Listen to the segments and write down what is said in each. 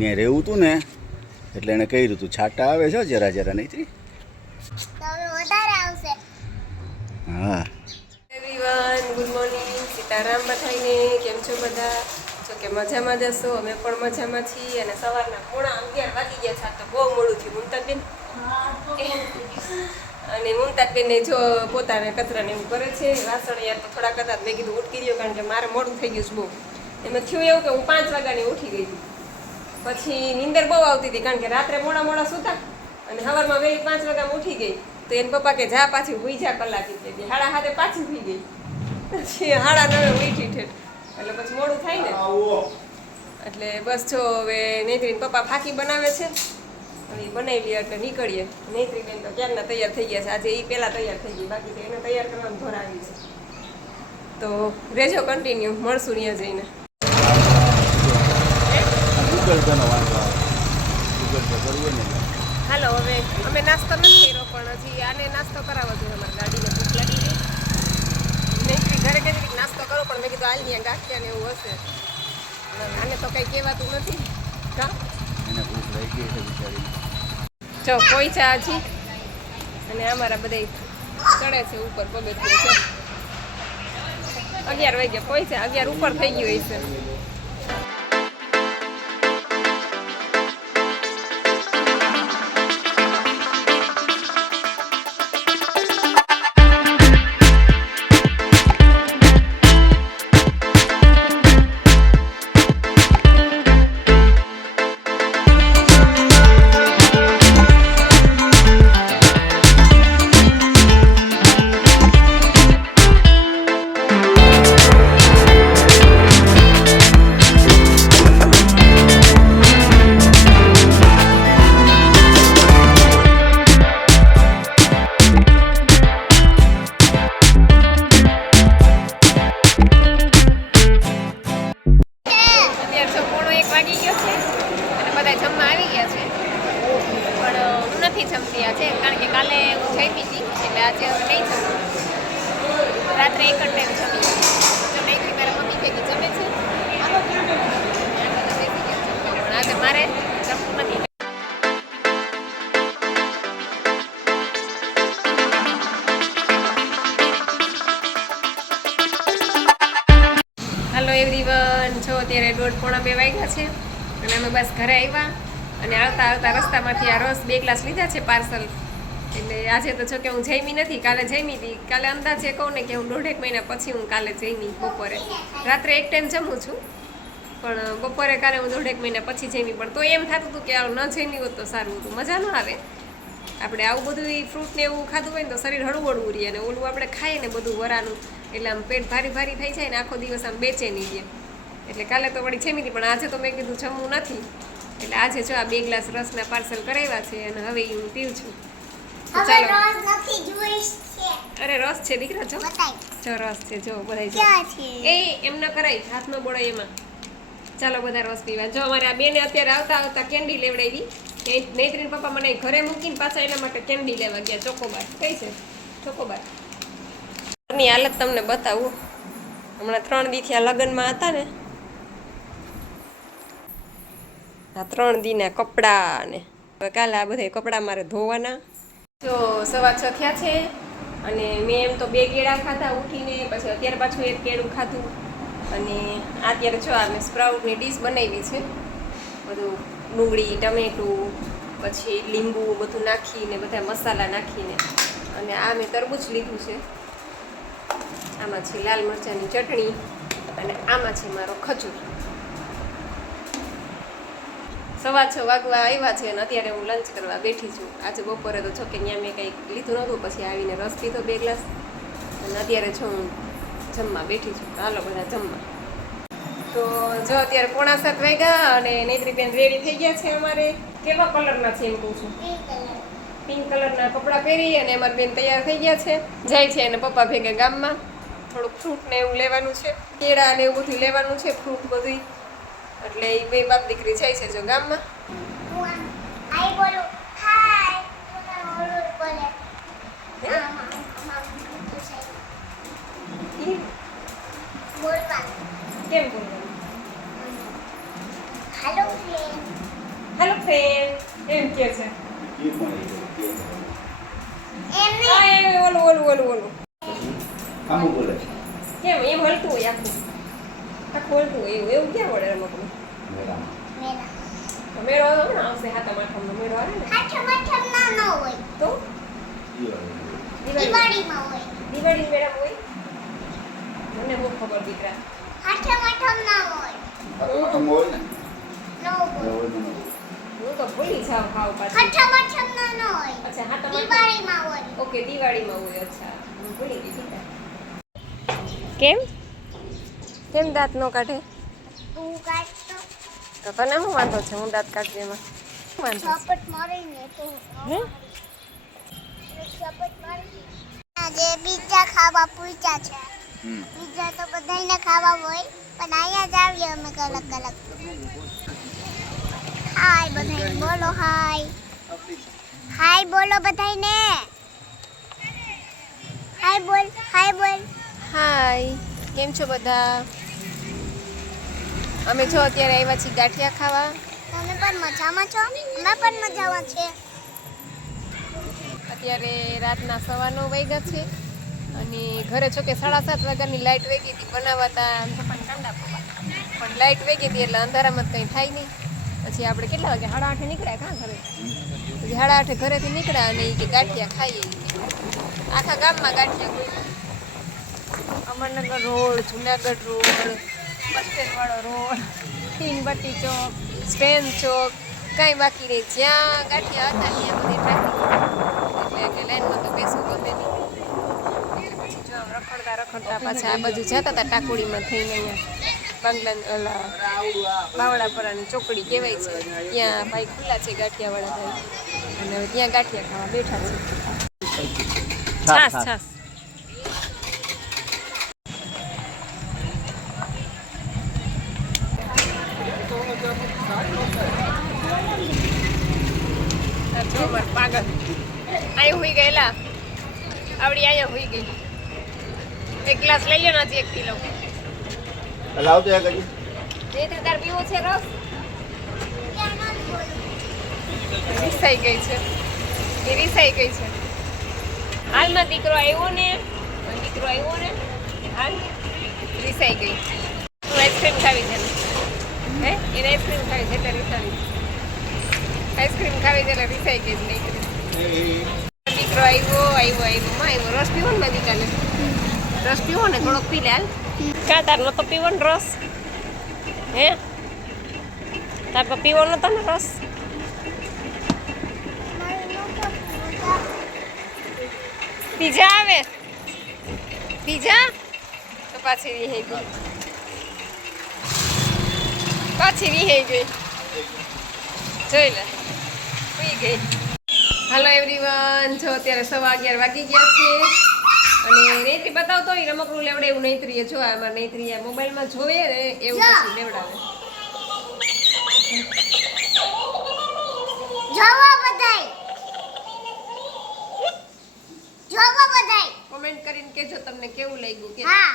ત્યાં રહેવું હતું ને એટલે એણે કહ્યું હતું છાટા આવે છે જરા જરા નહીં. હા એવરીવન, ગુડ મોર્નિંગ, સીતારામ બધાઈને. કેમ છો બધા? જો કે મજામાં જશો, અમે પણ મજામાં છીએ. અને સવારના 11:30 વાગી ગયા છે, તો બહુ મોડું થયું. મુમતાજબેન અને મુમતાજબેનને જો પોતાને કચરાને એવું કરે છે. વાસણ યાર તો થોડા કદાચ મેં કીધું ઉઠકી રહ્યો, કારણ કે મારે મોડું થઈ ગયું છે બહુ. એમાં થયું એવું કે હું 5 વાગ્યાની ઉઠી ગઈ હતી. પછી નીંદર બહુ આવતી હતી, કારણ કે રાત્રે મોડા સૂતા અને સવારમાં વહેલી 5 વાગ્યામાં ઉઠી ગઈ. તો એને પપ્પા કે જા પાછી હુઈ જા કલાક, કે 7:30 પાછી હુઈ ગઈ. પછી 9:30 ઉઠી ઠેઠ, એટલે પછી મોડું થાય ને. એટલે બસ જો હવે નેત્રીન પપ્પા ફાકી બનાવે છે, હવે એ બનાવી લે એટલે નીકળીએ. નેત્રીબેન તો ક્યારના તૈયાર થઈ ગયા છે. આજે એ પહેલાં તૈયાર થઈ ગઈ, બાકી તો એને તૈયાર કરવાનું ધોરાવી છે. તો રેજો કન્ટિન્યુ, મળશું ત્યાં જઈને. હાલો, હવે અમે નાસ્તો નથી કર્યો, પણ હજી આને નાસ્તો કરાવવો જોઈએ. અમારી ગાડીને ભૂખ લાગી ગઈ. નૈત્રી ઘરે કહેતી નાસ્તો કરો, પણ મેં કીધું હાલ ત્યાં ગાંઠિયા ને એવું હશે. આને તો કંઈ કહેવાતું નથી. હા, જો પોઈચા હજી, અને અમારા બધા ચડે છે ઉપર પગથિયે છે. 11 વાગ્યા પોઈચા, 11 ઉપર થઈ ગયું હશે. કારણ કે કાલે હું જમી હતી, એટલે આજે નહીં જમું. રાત્રે એક જ ટાઈમ જમી. જો નહીં મારા મમ્મી ભેગી જમે છે, પણ આજે મારે જમવું નથી. હાલો એવરીવન, જો અત્યારે 1:30-2 વાગ્યા છે અને અમે બસ ઘરે આવ્યા. અને આવતા રસ્તામાંથી આ રસ 2 ગ્લાસ લીધા છે પાર્સલ. એટલે આજે તો જો કે હું જમી નથી, કાલે જમી હતી. કાલે અંદાજે કહું ને કે હું 1.5 મહિના પછી હું કાલે જમી બપોરે. રાત્રે એક ટાઈમ જમું છું, પણ બપોરે કાલે હું 1.5 મહિના પછી જમી. પણ તો એમ થતું હતું કે આ ન જમી હોત તો સારું હતું, મજા ન આવે. આપણે આવું બધું ફ્રૂટ ને એવું ખાધું હોય ને તો શરીર હળવું રહીએ, અને ઓલું આપણે ખાઈએ ને બધું વરાનું, એટલે આમ પેટ ભારી ભારી થઈ જાય ને આખો દિવસ આમ બેચેની રહે. એટલે કાલે તો વળી જમી હતી, પણ આજે તો મેં કીધું જમવું નથી. એટલે આજે જો આ 2 ગ્લાસ રસના પાર્સલ કરાવ્યા છે, અને હવે હું પીઉં છું. ચાલો, અરે રસ છે દીકરા, જો જો રસ છે, જો બધા એ એમ ન કરાય, હાથ ન બોળાય એમાં. ચાલો બધા રસ પીવા. જો અમારે આ બેને અત્યારે આવતા કેન્ડી લેવડાવી. નૈત્રીન પપ્પા મને ઘરે મૂકીને પાછા એના માટે કેન્ડી લેવા ગયા. ચોકોબાર કઈ છે? ચોકોબાર ની હાલત તમને બતાવું. હમણાં 3 દી થયા લગ્નમાં હતા ને, આ 3 દીના કપડાં ને હવે કાલે આ બધા કપડાં મારે ધોવાના. જો 6:15 થયા છે, અને મેં એમ તો 2 કેળા ખાધા ઉઠીને, પછી અત્યારે પાછું 1 કેળું ખાધું. અને અત્યારે જો આ મેં સ્પ્રાઉટની ડીશ બનાવી છે, બધું ડુંગળી, ટમેટું, પછી લીંબુ બધું નાખીને, બધા મસાલા નાખીને. અને આ મેં તરબૂચ લીધું છે, આમાં છે લાલ મરચાંની ચટણી, અને આમાં છે મારો ખજૂર. 6:15 વાગવા આવ્યા છે, અને અત્યારે હું લંચ કરવા બેઠી છું. આજે બપોરે તો જોકે ત્યાં મેં કંઈક લીધું નહોતું, પછી આવીને રસ પીધો 2 ગ્લાસ, અને અત્યારે જો હું જમવા બેઠી છું. હાલો બધા જમવા. તો જો અત્યારે 6:45 વાગ્યા, અને નૈત્રીબેન રેડી થઈ ગયા છે. અમારે કેવા કલરના છે એમ કહું છું? પિંક કલરના કપડાં પહેરી અને અમારી બેન તૈયાર થઈ ગયા છે, જાય છે એને પપ્પા ભેગા ગામમાં. થોડુંક ફ્રૂટ ને એવું લેવાનું છે, કેળા ને એવું બધું લેવાનું છે, ફ્રૂટ બધું. એટલે એ 2 બાપ દીકરી જાય છે જો ગામમાં. કેમ બોલવાનું? Hello friend. ઓલું ઓલું ઓલું ઓલું આમ બોલે છે કેમ એમ હલતું હોય આખું આખું હલતું હોય એવું એવું ક્યાં વળે રમકડું મેલા મેળો હમણાં આવશે હાથમ આઠમનો મેળો આવે ને હાથમ ના ન હોય તો દિવાળીમાં હોય દિવાળી મેળા હોય મને બહુ ખબર દીકરા હાથમ ના હોય આમ હોય ને ન હોય હું તો ભૂલી જાઉં ખાવ પાછી હાથમ ના ન હોય અચ્છા હાથમ આઠમ દિવાળીમાં હોય ઓકે દિવાળીમાં હોય અચ્છા હું ભૂલી ગઈ દીકરા કેમ કેમ દાંત નો કાઢે તું કાઢતો તો તને શું વાંધો છે હું દાંત કાઢી એમાં શું વાંધો છે? ઝપટ મારીને તો હે ઝપટ મારી આજે પીઝા ખાવા પૂછ્યા છે પીઝા તો બધાયને ખાવા હોય પણ અહીંયા જ આવીએ અમે કલાક હાય બધાય બોલો હાય બોલો બધાયને હાય બોલ હાય કેમ છો બધા અમે જો અત્યારે આવ્યા છીએ ગાંઠિયા ખાવા તમે પણ મજામાં છો અમે પણ મજામાં છે અત્યારે રાતના 9:15 વાગ્યા છે અને ઘરે જો કે 7:30 વાગ્યાની લાઇટ વહી ગઈ હતી બનાવતા પણ લાઇટ વહી ગઈ હતી એટલે અંધારામાં કંઈ થાય નહીં પછી આપણે કેટલા વાગે 8:30 નીકળ્યા કાં ઘરે પછી 8:30 ઘરેથી નીકળ્યા અને કે ગાંઠિયા ખાઈએ આખા ગામમાં ગાંઠિયા કોઈ Amarnagar road Junagadh road bus સ્ટેન્ડવાળો રોડ તીનબત્તી ચોક સ્ટેન્ડ ચોક કાંઈ બાકી નહીં જ્યાં ગાંઠિયા હતા ત્યાં બધી ટ્રાફિક એટલે કે લાઈનમાં તો બેસવું ગમે નહીં એટલે પછી જો આમ રખડતા પાછા આ બાજુ જતા હતા ટાકોડીમાં થઈને અહીંયા બાંગ્લા બાવળાપરાની ચોકડી કહેવાય છે ત્યાં ભાઈ ખુલ્લા છે ગાંઠિયાવાળા ભાઈ અને હવે ત્યાં ગાંઠિયા ખાવા બેઠા છે છાસ પાગલ અહીં હુઈ ગયેલા આવડી અહીંયા હુઈ ગઈ એક ગ્લાસ લઈ લો ને હજી 1 કિલો લાવતો એક હજી જે તે તાર પીવો છે રસ રીસાઈ ગઈ છે એ રીસાઈ ગઈ છે હાલમાં દીકરો આવ્યો ને હાલ રીસાઈ ગઈ તું આઈસ્ક્રીમ ખાવી છે ને હે એને આઈસ્ક્રીમ ખાવી છે એટલે રીસાવી આઈસ્ક્રીમ ખાવી છે એટલે રીસાઈ ગઈ જ નહીં દીકરો આવ્યો રસ પીવો ને બધી કાલે રસ પીવો ને થોડોક પી લે હાલ કા તાર નતો પીવો ને રસ હે તાર તો પીવો નતો ને રસ પીઝા આવે પીઝા તો પાછી વિહાઈ ગઈ જોઈ લે પી ગઈ હાલો એવરીવન જો અત્યારે 11:15 વાગી ગયા છે અને નેત્રી બતાવતો હોય રમકડું લેવડે એવું નેત્રીએ જો આમાં નેત્રી આ મોબાઈલમાં જોવે ને એવું પછી લેવડાવે જોવો બધાય કોમેન્ટ કરીને કહેજો તમને કેવું લાગ્યું કે હા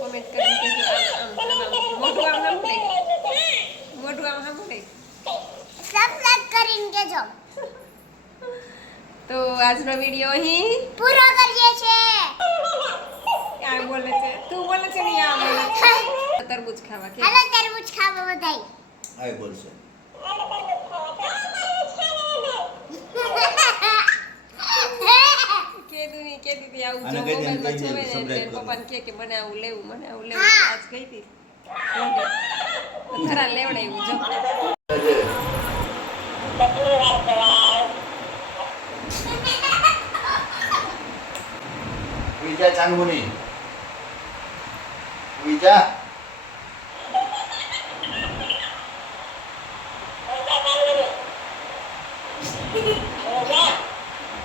કોમેન્ટ કરીને કહેજો મોઢું આમ નામ લઈ સબસ્ક્રાઇબ કરીને કેજો તો આજનો વિડીયો અહીં પૂરો કરીએ છે ક્યાં બોલે છે તું બોલે છે ને યા બોલે છે તરબૂચ ખાવા કે હાલો તરબૂચ ખાવા બધાય આય બોલશે કે દીદી આવું આને જો કહી દે, મોબાઈલમાં કહી દે, જોવે ને subscribe એટલે કરો. પપ્પાને કહે કે મને આવું લેવું હા. આજ કહી હતી ખરા લેવડાવ્યું જો વિજા ચાંદમુની વિજા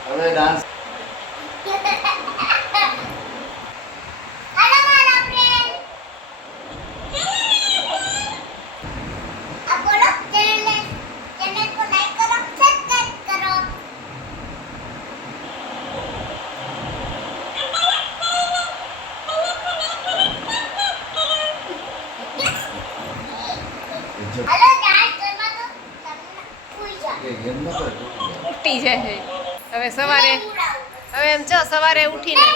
હવે ડાન્સ હાલો મારા ફ્રેન્ડ આ બોલો ચેનલ को लाइक करो सब्सक्राइब करो હાલો ડાન્સ કરવા દો તમને ફૂલ જા એ એમ ન કર ઉઠી જાય હવે સવારે હવે એમ જો સવારે ઉઠીને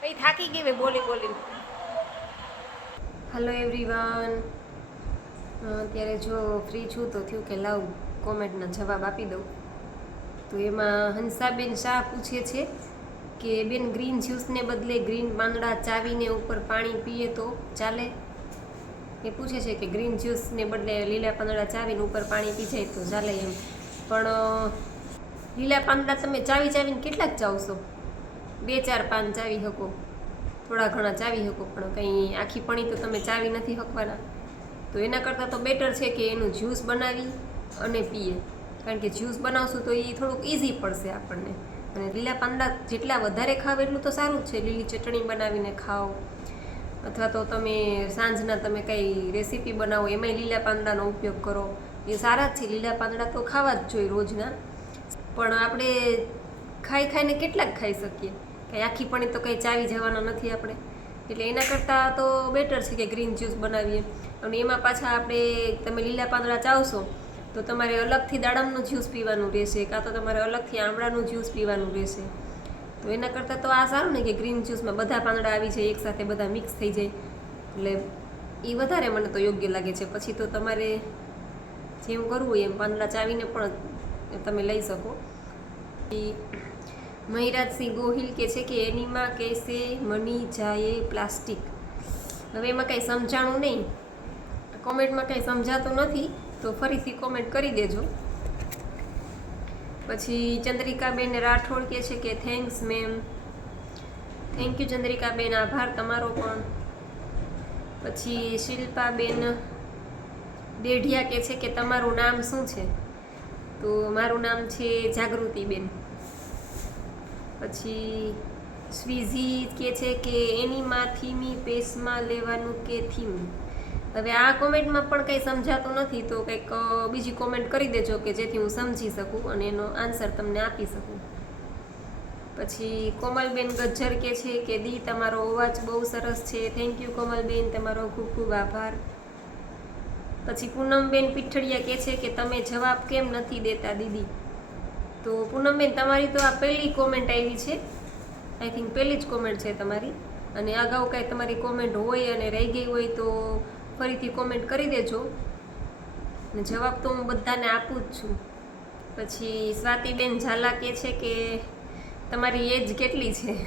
ભાઈ થાકી ગઈ વે બોલી બોલીને. હેલો એવરીવન, અત્યારે જો ફ્રી છું તો થયું કે લાવ કોમેન્ટના જવાબ આપી દઉં. તો એમાં હંસાબેન શાહ પૂછે છે કે બેન ગ્રીન જ્યુસને બદલે ગ્રીન પાંદડા ચાવીને ઉપર પાણી પીએ તો ચાલે? એ પૂછે છે કે ગ્રીન જ્યુસને બદલે લીલા પાંદડા ચાવીને ઉપર પાણી પી જાય તો ચાલે એમ. પણ લીલા પાંદડા તમે ચાવીને કેટલાક ચાવશો? 2-4 પાન ચાવી શકો, થોડા ઘણા ચાવી શકો, પણ કંઈ આખી પણી તો તમે ચાવી નથી શકવાના. તો એના કરતાં તો બેટર છે કે એનું જ્યુસ બનાવી અને પીએ, કારણ કે જ્યુસ બનાવશું તો એ થોડુંક ઇઝી પડશે આપણને. અને લીલા પાંદડા જેટલા વધારે ખાવ એટલું તો સારું જ છે. લીલી ચટણી બનાવીને ખાઓ, અથવા તો તમે સાંજના તમે કંઈ રેસીપી બનાવો એમાંય લીલા પાંદડાનો ઉપયોગ કરો, એ સારા જ છે. લીલા પાંદડા તો ખાવા જ જોઈએ રોજના, પણ આપણે ખાઈને કેટલાક ખાઈ શકીએ? કંઈ આખી પણી તો કંઈ ચાવી જવાના નથી આપણે. એટલે એના કરતાં તો બેટર છે કે ગ્રીન જ્યુસ બનાવીએ. અને એમાં પાછા આપણે તમે લીલા પાંદડા ચાવશો તો તમારે અલગથી દાડમનું જ્યુસ પીવાનું રહેશે, કાં તો તમારે અલગથી આમળાનું જ્યુસ પીવાનું રહેશે. તો એના કરતાં તો આ સારું ને કે ગ્રીન જ્યુસમાં બધા પાંદડા આવી જાય એકસાથે, બધા મિક્સ થઈ જાય. એટલે એ વધારે મને તો યોગ્ય લાગે છે. પછી તો તમારે જેમ કરવું હોય એમ પાંદડા ચાવીને પણ તમે લઈ શકો. મહિરાજસિંહ ગોહિલ કે છે કે એનીમાં કૈસે મની જાય પ્લાસ્ટિક. હવે એમાં કંઈ સમજાણું નહીં, કોમેન્ટમાં કંઈ સમજાતું નથી, તો ફરીથી કોમેન્ટ કરી દેજો. પછી ચંદ્રિકાબેન રાઠોડ કહે છે કે thanks ma'am. Thank you Chandrikaben, આભાર તમારો પણ. પછી શિલ્પાબેન દેઢિયા કહે છે કે તમારું નામ શું છે? તો મારું નામ છે જાગૃતિબેન. પછી સ્વીઝી કહે છે કે એનીમાંથી મી પેસમાં લેવાનું કે થીમ. હવે આ કોમેન્ટમાં પણ કંઈ સમજાતું નથી, તો કંઈક બીજી કોમેન્ટ કરી દેજો કે જેથી હું સમજી શકું અને એનો આન્સર તમને આપી શકું. પછી કોમલબેન ગજ્જર કહે છે કે દી તમારો અવાજ બહુ સરસ છે. થેન્ક યુ કોમલબેન, તમારો ખૂબ ખૂબ આભાર. પછી પૂનમબેન પીઠડિયા કહે છે કે તમે જવાબ કેમ નથી દેતા દીદી? તો પૂનમબેન તમારી તો આ પહેલી કોમેન્ટ આવી છે, આઈ થિંક પહેલી જ કોમેન્ટ છે તમારી. અને અગાઉ કાંઈ તમારી કોમેન્ટ હોય અને રહી ગઈ હોય તો ફરીથી કોમેન્ટ કરી દેજો, અને જવાબ તો હું બધાને આપું જ છું. પછી સ્વાતિબેન ઝાલા કહે છે કે તમારી એજ કેટલી છે?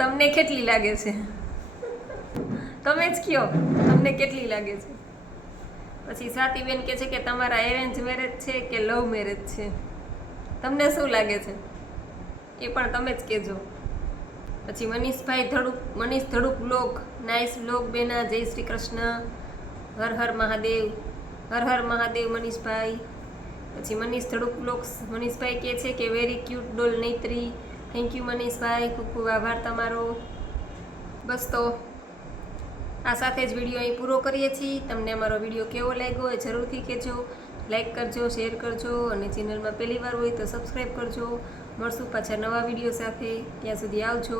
તમને કેટલી લાગે છે? તમે જ કહો તમને કેટલી લાગે છે. પછી સ્વાતિબેન કહે છે કે તમારા એરેન્જ મેરેજ છે કે લવ મેરેજ છે? તમને શું લાગે છે એ પણ તમે જ કહેજો. પછી Manish Dhaduk blog, nice blog બેના, જય શ્રી કૃષ્ણ, હર હર મહાદેવ, હર હર મહાદેવ મનીષભાઈ. પછી મનીષ ધડુક બ્લોગ્સ, મનીષભાઈ કહે છે કે very cute doll Naitri. Thank you Manishbhai, ખૂબ ખૂબ આભાર તમારો. બસ તો આ સાથે જ વિડીયો અહીં પૂરો કરીએ છીએ. તમને અમારો વિડીયો કેવો લાગ્યો એ જરૂરથી કહેજો. લાઈક કરજો, શેર કરજો, અને ચેનલમાં પહેલી વાર હોય તો સબસ્ક્રાઈબ કરજો. મળશું પાછા નવા વિડીયો સાથે. ત્યાં સુધી આવજો.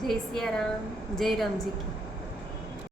જય સિયારામ, જય રામજી કી.